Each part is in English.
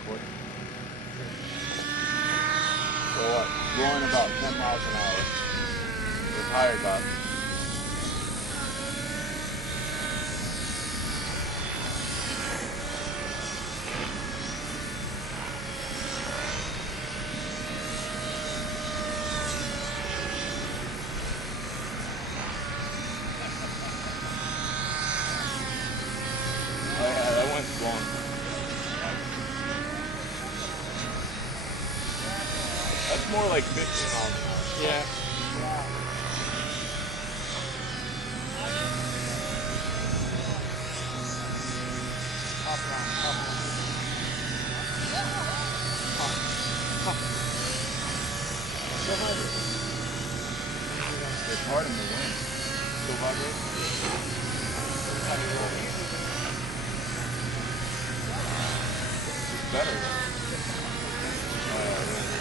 recording. So what? Going about 10 miles an hour. The tire got. Oh yeah, that one's blown. That's more like 15 miles an hour. Yeah. Hop around, hop around. Hop. It's hard in the wind. Still vibrating? It's better. Oh yeah, really.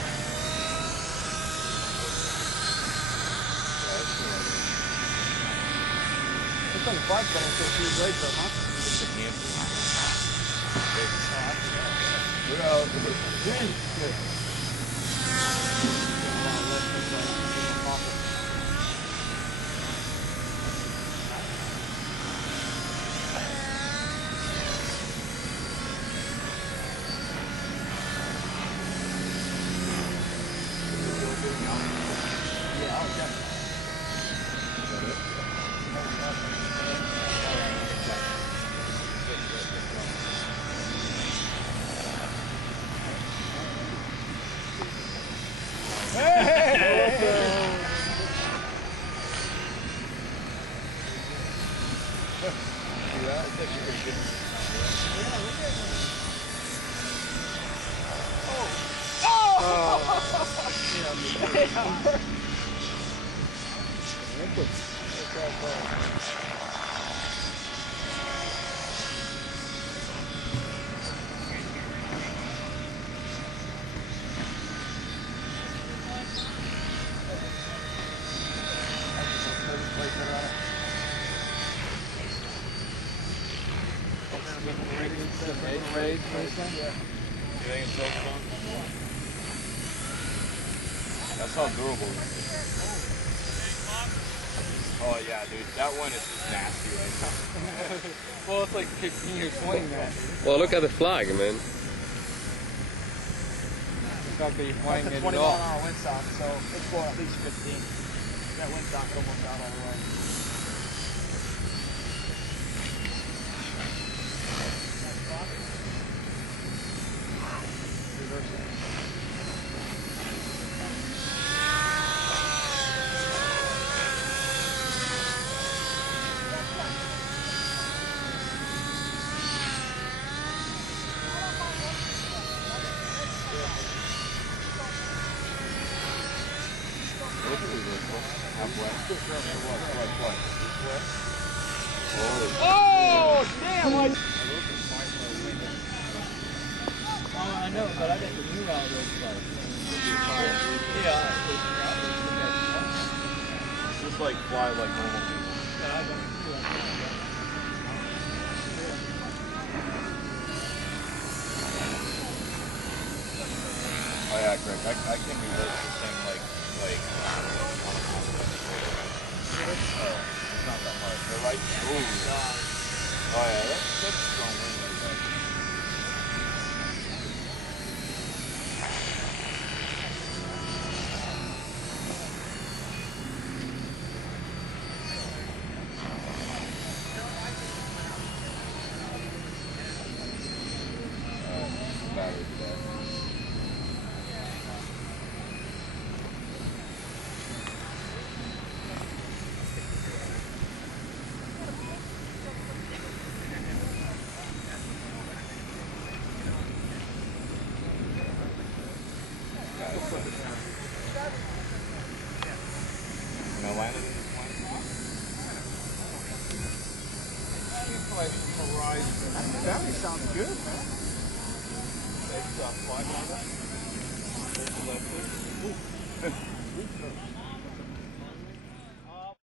It's on the bike, but it's a few legs up, huh? It's a hamper. Look out. Good. Yeah, I'll definitely. That's how durable it is. Oh yeah, dude, that one is just nasty right now. Well, it's like 15 or 20 now. Well, look at the flag, man. It's got to be flying it 20 mile an hour windsock, so it's blowing at least 15. That windsock almost out all the way. Reverse it. Oh, damn! I know, but I got the new out of yeah. Just like fly like normal people. Oh yeah, Greg, I can reverse this thing like oh, it's not that hard. They're right. Ooh. Oh yeah, that's a strong wind right there. Battery's dead. You know, landed in this one? That battery sounds good, man. Flag on it. Left it.